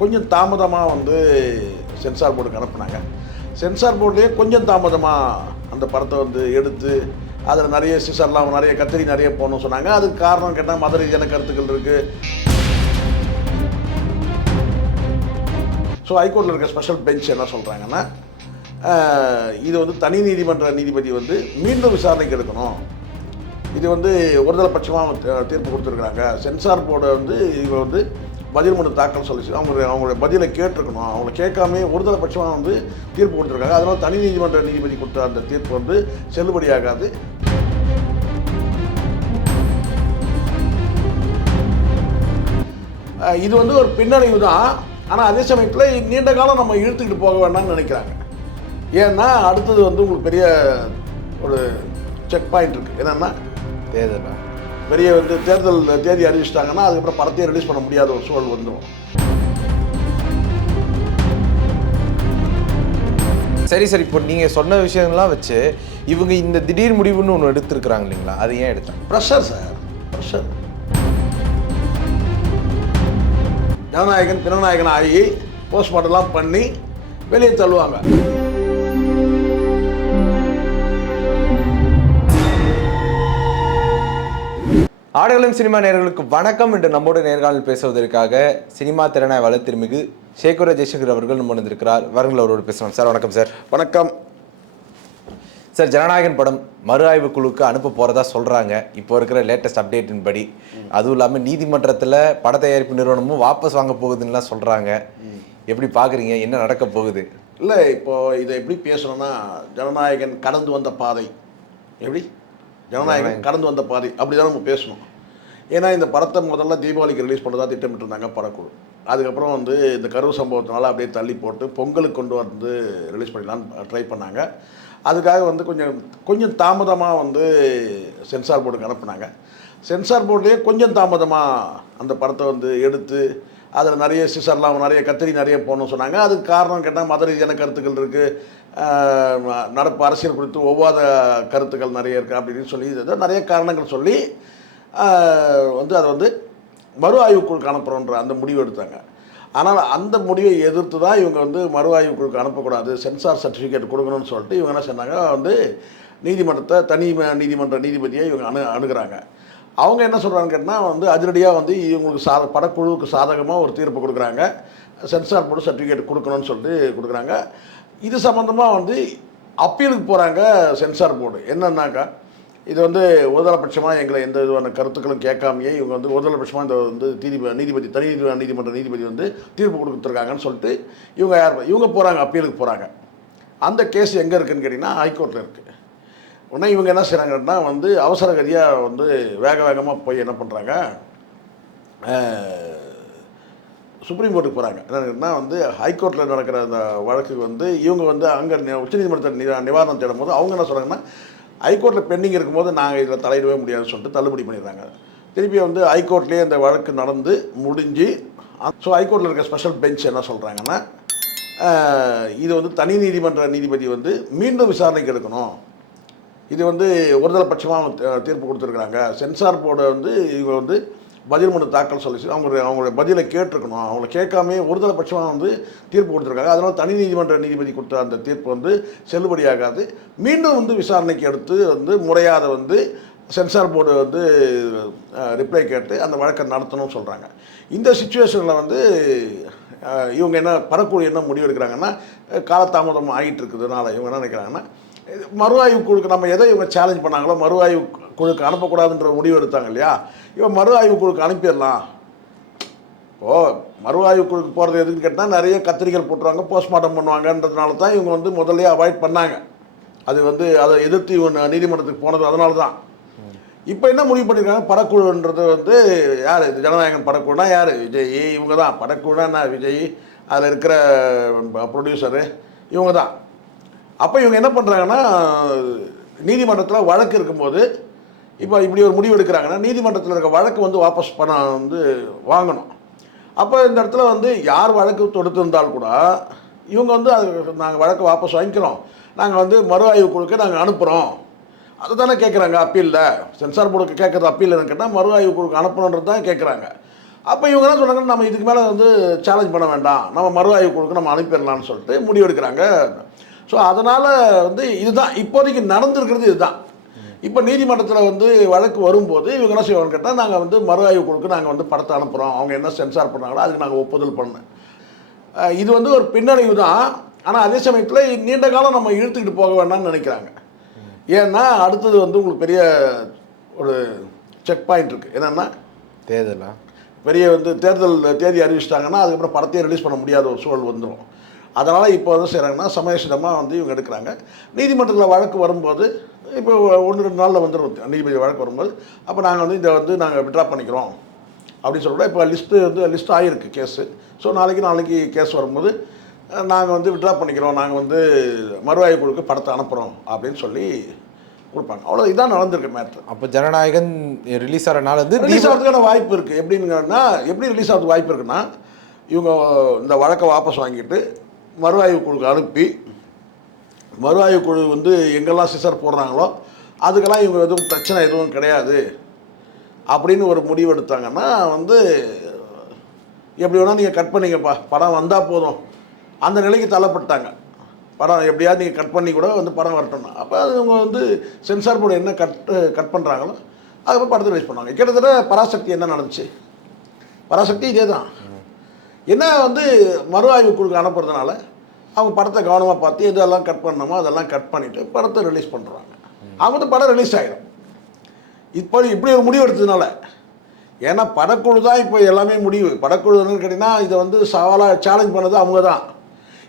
கொஞ்சம் தாமதமாக வந்து சென்சார் போர்டுக்கு அனுப்புனாங்க. சென்சார் போர்ட்லேயே கொஞ்சம் தாமதமாக அந்த படத்தை வந்து எடுத்து அதில் நிறைய சிசர்லாம் நிறைய கத்திரி நிறைய போகணும்னு சொன்னாங்க. அதுக்கு காரணம் கேட்டால் மத ரீதியான கருத்துக்கள் இருக்குது. ஸோ ஹைகோர்ட்டில் இருக்க ஸ்பெஷல் பெஞ்ச் என்ன சொல்கிறாங்கன்னா, இது வந்து தனி நீதிமன்ற நீதிபதி வந்து மீண்டும் விசாரணைக்கு எடுக்கணும். இது வந்து ஒருதலை பட்சமாக தீர்ப்பு கொடுத்துருக்குறாங்க. சென்சார் போர்டை வந்து இவங்க வந்து பதில் மனு தாக்கல் சொல்லிச்சு. அவங்களுடைய பதிலை கேட்டிருக்கணும். அவங்கள கேட்காமே ஒருதலை பட்சமாக வந்து தீர்ப்பு கொடுத்துருக்காங்க. அதனால் தனி நீதிமன்ற நீதிபதி கொடுத்த அந்த தீர்ப்பு வந்து செல்லுபடியாகாது. இது வந்து ஒரு பின்னடைவு தான். ஆனால் அதே சமயத்தில் நீண்ட காலம் நம்ம இழுத்துக்கிட்டு போக வேண்டாம்னு நினைக்கிறாங்க. ஏன்னா அடுத்தது வந்து உங்களுக்கு பெரிய ஒரு செக் பாயிண்ட் இருக்குது. என்னென்னா தேர்தல் பெரிய வந்து தேர்தல் தேதி அறிவிச்சிட்டாங்கன்னா அதுக்கப்புறம் படத்தையே ரிலீஸ் பண்ண முடியாத ஒரு சூழல் வந்துடும். சரி சரி, இப்போ நீங்கள் சொன்ன விஷயங்கள்லாம் வச்சு இவங்க இந்த திடீர் முடிவுன்னு ஒன்று எடுத்துருக்குறாங்க இல்லைங்களா? அது ஏன் எடுத்தாங்க? Pressure sir, pressure. ஜனநாயகன் பிறநாயகன் ஆகி போஸ்ட்மார்ட்டம்லாம் பண்ணி வெளியே தள்ளுவாங்க. ஆடுகளம் சினிமா நேயர்களுக்கு வணக்கம். என்று நம்மோட நேர்காணல் பேசுவதற்காக சினிமா திறனாய்வாளர் திருமிகு சேகூர ஜெய்சங்கர் அவர்கள் நம்ம வந்திருக்கிறார். வரங்கள் அவரோடு பேசலாம். சார் வணக்கம். சார் வணக்கம். சார், ஜனநாயகன் படம் மறு ஆய்வு குழுக்கு அனுப்ப போகிறதா சொல்கிறாங்க. இப்போ இருக்கிற லேட்டஸ்ட் அப்டேட்டின் படி. அதுவும் இல்லாமல் நீதிமன்றத்தில் பட தயாரிப்பு நிறுவனமும் வாபஸ் வாங்க போகுதுன்னுலாம் சொல்கிறாங்க. எப்படி பார்க்குறீங்க? என்ன நடக்க போகுது? இல்லை, இப்போது இதை எப்படி பேசணும்னா, ஜனநாயகன் கடந்து வந்த பாதை, எப்படி ஜனநாயகன் கடந்து வந்த பாதை அப்படி தான் நம்ம பேசணும். ஏன்னா இந்த படத்தை முதல்ல தீபாவளிக்கு ரிலீஸ் பண்ணுறதா திட்டமிட்டு இருந்தாங்க படக்குழு. அதுக்கப்புறம் வந்து இந்த கரூர் சம்பவத்தினால அப்படியே தள்ளி போட்டு பொங்கலுக்கு கொண்டு வந்து ரிலீஸ் பண்ணிடலான்னு ட்ரை பண்ணாங்க. அதுக்காக வந்து கொஞ்சம் தாமதமாக வந்து சென்சார் போர்டுக்கு அனுப்புனாங்க. சென்சார் போர்ட்லேயே கொஞ்சம் தாமதமாக அந்த படத்தை வந்து எடுத்து அதில் நிறைய சிசர்லாம் நிறைய கத்திரி நிறைய போகணும்னு சொன்னாங்க. அதுக்கு காரணம் கேட்டால் மத ரீதியான கருத்துக்கள் இருக்குது, நடப்பு அரசியல் குறித்து ஒவ்வாத கருத்துக்கள் நிறைய இருக்குது அப்படின்னு சொல்லி நிறைய காரணங்கள் சொல்லி வந்து அதை வந்து மறு ஆய்வுக்குழுக்கு அனுப்புகிறோன்ற அந்த முடிவு எடுத்தாங்க. ஆனால் அந்த முடிவை எதிர்த்து தான் இவங்க வந்து மறு ஆய்வுக்குழுக்கு அனுப்பக்கூடாது, சென்சார் சர்டிஃபிகேட் கொடுக்கணும்னு சொல்லிட்டு இவங்க என்ன சொன்னாங்க, வந்து நீதிமன்றத்தை தனி நீதிமன்ற நீதிபதியை இவங்க அணுகிறாங்க. அவங்க என்ன சொல்கிறாங்கன்னு கேட்டால் வந்து அதிரடியாக வந்து இவங்களுக்கு படக்குழுவுக்கு சாதகமாக ஒரு தீர்ப்பு கொடுக்குறாங்க. சென்சார் போர்டு சர்டிஃபிகேட் கொடுக்கணும்னு சொல்லிட்டு கொடுக்குறாங்க. இது சம்மந்தமாக வந்து அப்பீலுக்கு போகிறாங்க சென்சார் போர்டு. என்னன்னாக்கா, இது வந்து ஒருதலைபட்சமாக எங்களை எந்த விதமான கருத்துக்களும் கேட்காமையே இவங்க வந்து ஒருதலைபட்சமாக இந்த வந்து நீதிபதி தனி நீதிமன்ற நீதிபதி வந்து தீர்ப்பு கொடுத்துருக்காங்கன்னு சொல்லிட்டு இவங்க போகிறாங்க, அப்பீலுக்கு போகிறாங்க. அந்த கேஸ் எங்கே இருக்குதுன்னு கேட்டிங்கன்னா ஹைகோர்ட்டில் இருக்குது. உடனே இவங்க என்ன செய்கிறாங்கன்னா, வந்து அவசரகதியாக வந்து வேகமாக போய் என்ன பண்ணுறாங்க, சுப்ரீம் கோர்ட்டுக்கு போகிறாங்க. என்னன்னா வந்து ஹைகோர்ட்டில் நடக்கிற அந்த வழக்கு வந்து இவங்க வந்து அங்கே உச்சநீதிமன்றத்தில் நிவாரணம் தேடும் போது அவங்க என்ன சொல்கிறாங்கன்னா, ஹைகோர்ட்டில் பெண்டிங் இருக்கும்போது நாங்கள் இதில் தலையிடவே முடியாதுன்னு சொல்லிட்டு தள்ளுபடி பண்ணிடுறாங்க. திருப்பி வந்து ஹைகோர்ட்லேயே இந்த வழக்கு நடந்து முடிஞ்சு, ஸோ ஹைகோர்ட்டில் இருக்க ஸ்பெஷல் பெஞ்ச் என்ன சொல்கிறாங்கன்னா, இது வந்து தனி நீதிமன்ற நீதிபதி வந்து மீண்டும் விசாரணைக்கு எடுக்கணும். இது வந்து ஒருதலை பட்சமாக தீர்ப்பு கொடுத்துருக்குறாங்க. சென்சார் போர்டை வந்து இவங்க வந்து பதில் மனு தாக்கல் சொல்லிச்சு. அவங்களுடைய பதிலை கேட்டிருக்கணும். அவங்கள கேட்காமே ஒருதலை பட்சமாக வந்து தீர்ப்பு கொடுத்துருக்காங்க. அதனால் தனி நீதிமன்ற நீதிபதி கொடுத்த அந்த தீர்ப்பு வந்து செல்லுபடியாகாது. மீண்டும் வந்து விசாரணைக்கு எடுத்து வந்து முறையாக வந்து சென்சார் போர்டு வந்து ரிப்ளை கேட்டு அந்த வழக்கை நடத்தணும்னு சொல்கிறாங்க. இந்த சுச்சுவேஷனில் வந்து இவங்க என்ன படக்குழு என்ன முடிவு எடுக்கிறாங்கன்னா, காலதாமதம் ஆகிட்டு இருக்குதுனால இவங்க என்ன நினைக்கிறாங்கன்னா, மறு ஆய்வு குழுக்கு நம்ம எதை இவங்க சேலஞ்ச் பண்ணாங்களோ மறு ஆய்வு குழுக்கு அனுப்பக்கூடாதுன்ற முடிவு எடுத்தாங்க இல்லையா, இவன் மறு ஆய்வு குழுக்கு அனுப்பிடலாம். மறு ஆய்வு குழுக்கு போகிறது எதுக்குன்னு கேட்டால் நிறைய கத்திரிகள் போட்டுருவாங்க, போஸ்ட்மார்ட்டம் பண்ணுவாங்கன்றதுனால தான் இவங்க வந்து முதல்ல அவாய்ட் பண்ணாங்க. அது வந்து அதை எதிர்த்து இவங்க நீதிமன்றத்துக்கு போனது அதனால தான். இப்போ என்ன முடிவு பண்ணியிருக்காங்க, படக்குழுன்றது வந்து யார், இது ஜனநாயகன் படக்குழுனா யார், விஜய் இவங்க தான். படக்குழுனா என்ன, விஜய் அதில் இருக்கிற ப்ரொடியூசரு இவங்க தான். அப்போ இவங்க என்ன பண்ணுறாங்கன்னா, நீதிமன்றத்தில் வழக்கு இருக்கும்போது இப்போ இப்படி ஒரு முடிவு எடுக்கிறாங்கன்னா நீதிமன்றத்தில் இருக்க வழக்கு வந்து வாபஸ் பணம் வந்து வாங்கணும். அப்போ இந்த இடத்துல வந்து யார் வழக்கு தொடுத்திருந்தால் கூட இவங்க வந்து அது நாங்கள் வழக்கு வாபஸ் வாங்கிக்கிறோம், நாங்கள் வந்து மறு ஆய்வு குழுக்கு நாங்கள் அனுப்புகிறோம், அது தானே கேட்குறாங்க. அப்பீலில் சென்சார் போர்டுக்கு கேட்குறது அப்பீல் என்னன்னு கேட்டால் மறு ஆய்வு குழுக்கு அனுப்பணுன்றது தான் கேட்குறாங்க. அப்போ இவங்க என்ன சொன்னாங்க, நம்ம இதுக்கு மேலே வந்து சேலஞ்ச் பண்ண வேண்டாம், நம்ம மறுஆய்வு குழுக்கு நம்ம அனுப்பிடலாம்னு சொல்லிட்டு முடிவெடுக்கிறாங்க. ஸோ அதனால் வந்து இதுதான் இப்போதைக்கு நடந்திருக்கிறது. இதுதான் இப்போ நீதிமன்றத்தில் வந்து வழக்கு வரும்போது இவங்க என்ன செய்வாங்கன்னு கேட்டால், நாங்கள் வந்து மறுஆய்வு குழுக்கு நாங்கள் வந்து படத்தை அனுப்புகிறோம், அவங்க என்ன சென்சார் பண்ணாங்களோ அதுக்கு நாங்கள் ஒப்புதல் பண்ணேன். இது வந்து ஒரு பின்னடைவு தான். ஆனால் அதே சமயத்தில் நீண்ட காலம் நம்ம இழுத்துக்கிட்டு போக வேண்டாம்னு நினைக்கிறாங்க. ஏன்னா அடுத்தது வந்து உங்களுக்கு பெரிய ஒரு செக் பாயிண்ட் இருக்குது. என்னென்னா தேர்தலா பெரிய வந்து தேர்தல் தேதி அறிவிச்சிட்டாங்கன்னா அதுக்கப்புறம் படத்தையே ரிலீஸ் பண்ண முடியாத ஒரு சூழல் வந்துடும். அதனால் இப்போ வந்து செய்கிறாங்கன்னா சமயசிதமாக வந்து இவங்க எடுக்கிறாங்க. நீதிமன்றத்தில் வழக்கு வரும்போது இப்போ 1-2 நாளில் வந்துடும் நீதிபதி வழக்கு வரும்போது, அப்போ நாங்கள் வந்து இதை வந்து நாங்கள் விட்ரா பண்ணிக்கிறோம் அப்படின்னு சொல்லிட்டு இப்போ லிஸ்ட் ஆகிருக்கு கேஸு. ஸோ நாளைக்கு கேஸ் வரும்போது நாங்கள் வந்து விட்ரா பண்ணிக்கிறோம், நாங்கள் வந்து மறுஆய்வு குழுக்கு படத்தை அனுப்புகிறோம் அப்படின்னு சொல்லி கொடுப்பாங்க. அவ்வளோ இதான் நடந்திருக்கு மேட்ரு. அப்போ ஜனநாயகன் ரிலீஸ் ஆகிறனால வந்து ரிலீஸ் ஆகிறதுக்கான வாய்ப்பு இருக்குது. எப்படின்னா எப்படி ரிலீஸ் ஆகிறதுக்கு வாய்ப்பு இருக்குன்னா, இவங்க இந்த வழக்கை வாபஸ் வாங்கிட்டு மறுஆய்வு குழுக்கு அனுப்பி மறுஆய்வு குழு வந்து எங்கெல்லாம் சிசர் போடுறாங்களோ அதுக்கெல்லாம் இவங்க எதுவும் பிரச்சனை எதுவும் கிடையாது அப்படின்னு ஒரு முடிவு எடுத்தாங்கன்னா வந்து எப்படி வேணால் நீங்கள் கட் பண்ணிங்கப்பா, படம் வந்தால் போதும், அந்த நிலைக்கு தள்ளப்பட்டாங்க. படம் எப்படியாவது நீங்கள் கட் பண்ணி கூட வந்து படம் வரட்டோம்னா, அப்போ இவங்க வந்து சென்சார் போர்டு என்ன கட் பண்ணுறாங்களோ அதுக்கப்புறம் படத்தை ரிலீஸ் பண்ணுவாங்க. கிட்டத்தட்ட பராசக்தி என்ன நடந்துச்சு, பராசக்தி இதே தான். என்ன வந்து மறுஆய்வு குழுக்கு அனுப்புறதுனால அவங்க படத்தை கவனமாக பார்த்து எதெல்லாம் கட் பண்ணணுமோ அதெல்லாம் கட் பண்ணிவிட்டு படத்தை ரிலீஸ் பண்ணுறாங்க. அவங்க வந்து படம் ரிலீஸ் ஆகிடும். இப்போ இப்படி ஒரு முடிவு எடுத்ததுனால, ஏன்னா படக்குழு தான் இப்போ எல்லாமே முடிவு. படக்குழு என்னன்னு கேட்டிங்கன்னா இதை வந்து சவாலாக சேலஞ்ச் பண்ணது அவங்க தான்.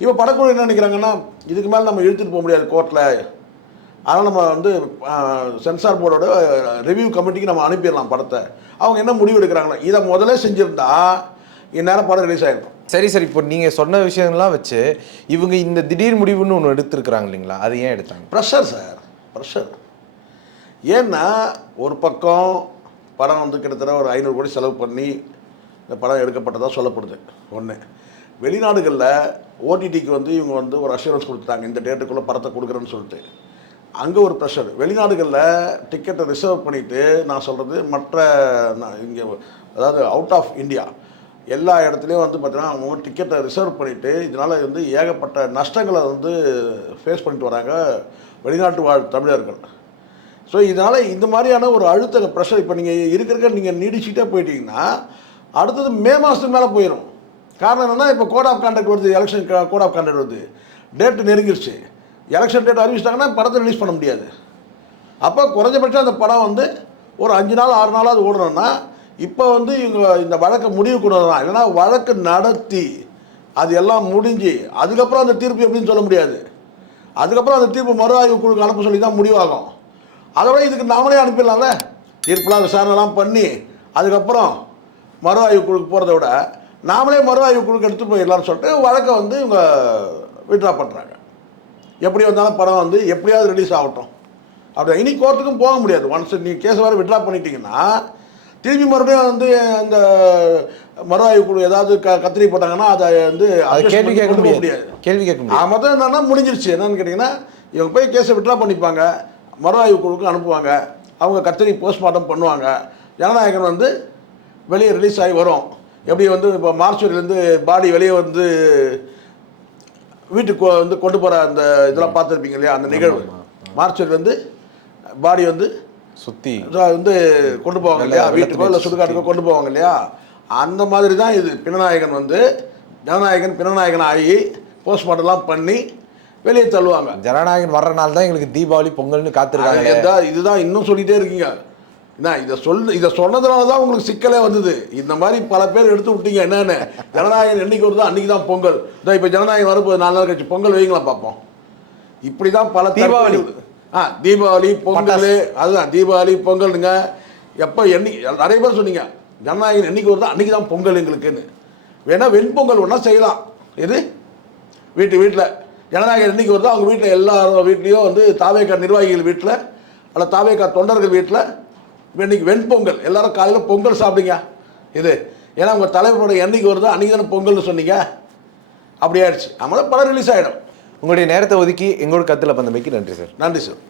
இப்போ படக்குழு என்ன நினைக்கிறாங்கன்னா, இதுக்கு மேலே நம்ம இழுத்துட்டு போக முடியாது கோர்ட்டில், அதனால் நம்ம வந்து சென்சார் போர்டோட ரிவ்யூ கமிட்டிக்கு நம்ம அனுப்பிடலாம் படத்தை. அவங்க என்ன முடிவு எடுக்கிறாங்களோ இதை முதலே செஞ்சுருந்தா இந்நேரம் படம் ரிலீஸ் ஆகிருக்கும். சரி சார், இப்போ நீங்கள் சொன்ன விஷயங்கள்லாம் வச்சு இவங்க இந்த திடீர் முடிவுன்னு ஒன்று எடுத்துருக்குறாங்க இல்லைங்களா, அது ஏன் எடுத்தாங்க? Pressure sir, pressure. ஏன்னா ஒரு பக்கம் படம் வந்து கிட்டத்தட்ட ஒரு 500 கோடி செலவு பண்ணி இந்த படம் எடுக்கப்பட்டதாக சொல்லப்படுது. ஒன்று, வெளிநாடுகளில் ஓடிடிக்கு வந்து இவங்க வந்து ஒரு அஷூரன்ஸ் கொடுத்துட்டாங்க, இந்த டேட்டுக்குள்ளே படத்தை கொடுக்குறேன்னு சொல்லிட்டு. அங்கே ஒரு ப்ரெஷர். வெளிநாடுகளில் டிக்கெட்டை ரிசர்வ் பண்ணிவிட்டு, நான் சொல்கிறது மற்ற இங்கே அதாவது அவுட் ஆஃப் இந்தியா எல்லா இடத்துலையும் வந்து பார்த்தீங்கன்னா அவங்க டிக்கெட்டை ரிசர்வ் பண்ணிவிட்டு இதனால் வந்து ஏகப்பட்ட நஷ்டங்களை வந்து ஃபேஸ் பண்ணிட்டு வராங்க வெளிநாட்டு வாழ் தமிழர்கள். ஸோ இதனால் இந்த மாதிரியான ஒரு அழுத்த ப்ரெஷர் இப்போ நீங்கள் நீங்கள் நீடிச்சுட்டே போயிட்டீங்கன்னா அடுத்தது மே மாதத்துக்கு மேலே போயிடும். காரணம் என்னென்னா, இப்போ கோட் ஆஃப் கான்டக்ட் வருது, எலெக்ஷன் கோட் ஆஃப் கான்டக்ட் வருது, டேட்டு நெருங்கிடுச்சு. எலெக்ஷன் டேட் அறிவிச்சிட்டாங்கன்னா படத்தை ரிலீஸ் பண்ண முடியாது. அப்போ குறைஞ்சபட்சம் அந்த படம் வந்து ஒரு 5 நாள் 6 நாளாவது ஓடணும்னா இப்போ வந்து இவங்க இந்த வழக்கை முடிவு கொண்டு வரலாம். இல்லைன்னா வழக்கு நடத்தி அது எல்லாம் முடிஞ்சு அதுக்கப்புறம் அந்த தீர்ப்பு எப்படின்னு சொல்ல முடியாது. அதுக்கப்புறம் அந்த தீர்ப்பு மறுஆய்வு குழுக்கு அனுப்ப சொல்லி தான் முடிவாகும். அதோட இதுக்கு நாமளே அனுப்பிடலாம்ல, தீர்ப்புலாம் விசாரணைலாம் பண்ணி அதுக்கப்புறம் மறுஆய்வு குழுக்கு போகிறத விட நாமளே மறுஆய்வு குழுக்கு எடுத்து போயிடலாம்னு சொல்லிட்டு வழக்கை வந்து இவங்க விட்ரா பண்ணுறாங்க. எப்படி வந்தாலும் படம் வந்து எப்படியாவது ரிலீஸ் ஆகட்டும் அப்படி. இனி கோர்ட்டுக்கும் போக முடியாது. ஒன்ஸ் நீங்கள் கேஸ் வேறு விட்ரா பண்ணிட்டீங்கன்னா திரும்பி மறுபடியும் வந்து அந்த மறுஆய்வு குழு ஏதாவது கத்திரி போட்டாங்கன்னா அதை வந்து கேள்வி கேட்க முடியாது. கேள்வி கேட்க முடியாது. மொத்தம் என்னென்னா முடிஞ்சிருச்சு. என்னன்னு கேட்டிங்கன்னா, இவங்க போய் கேஸை விட்ரா பண்ணிப்பாங்க, மறுஆய்வு குழுக்கு அனுப்புவாங்க, அவங்க கத்திரி போஸ்ட்மார்ட்டம் பண்ணுவாங்க, ஜனநாயகன் வந்து வெளியே ரிலீஸ் ஆகி வரும். எப்படி வந்து இப்போ மார்ச்சுரியிலேருந்து பாடி வெளியே வந்து வீட்டுக்கு வந்து கொண்டு போகிற அந்த இதெல்லாம் பார்த்துருப்பீங்க இல்லையா, அந்த நிகழ்வு. மார்ச்சுரியிலேருந்து பாடி வந்து சுற்றி வந்து கொண்டு போவாங்க இல்லையா, வீட்டுக்கோ இல்லை சுடுகாட்டுக்கோ கொண்டு போவாங்க இல்லையா, அந்த மாதிரி தான் இது. பிணநாயகன் வந்து பிணநாயகன் ஆகி போஸ்ட்மார்ட்டம்லாம் பண்ணி வெளியே தள்ளுவாங்க. ஜனநாயகன் வர்ற நாள் தான் எங்களுக்கு தீபாவளி பொங்கல்னு காத்திருக்காங்க. இதுதான் இன்னும் சொல்லிகிட்டே இருக்கீங்க. என்ன இதை சொன்னதுனால தான் உங்களுக்கு சிக்கலே வந்தது. இந்த மாதிரி பல பேர் எடுத்து விட்டீங்க. என்னென்னு ஜனநாயகன் என்னைக்கு வருதோ அன்றைக்கி தான் பொங்கல். இதான் இப்போ ஜனநாயகன் வரப்போது 4 நாள் கழிச்சு பொங்கல் வைங்களா பார்ப்போம். இப்படி தான் பல தீபாவளி தீபாவளி பொங்கல், அதுதான் தீபாவளி பொங்கலுங்க. எப்போ நிறைய பேர் சொன்னீங்க ஜனநாயகன் என்னைக்கு வருதோ அன்றைக்கி தான் பொங்கல் எங்களுக்குன்னு. வேணால் வெண்பொங்கல் ஒன்றா செய்யலாம். இது வீட்டில் ஜனநாயகன் என்னைக்கு வருதோ அவங்க வீட்டில் எல்லாரும் வீட்லேயும் வந்து தாவேக்கா நிர்வாகிகள் வீட்டில் அல்ல தாவேக்கா தொண்டர்கள் வீட்டில் இன்னைக்கு வெண்பொங்கல் எல்லாரும் காலையில் பொங்கல் சாப்பிடுங்க. இது ஏன்னா உங்கள் தலைவரோட என்னைக்கு வருதோ அன்றைக்கி தானே பொங்கல்னு சொன்னீங்க. அப்படி ஆயிடுச்சு. அதனால படம் ரிலீஸ் ஆகிடும். உங்களுடைய நேரத்தை ஒதுக்கி எங்களோட கருத்தில் பந்தமைக்கு நன்றி சார். நன்றி சார்.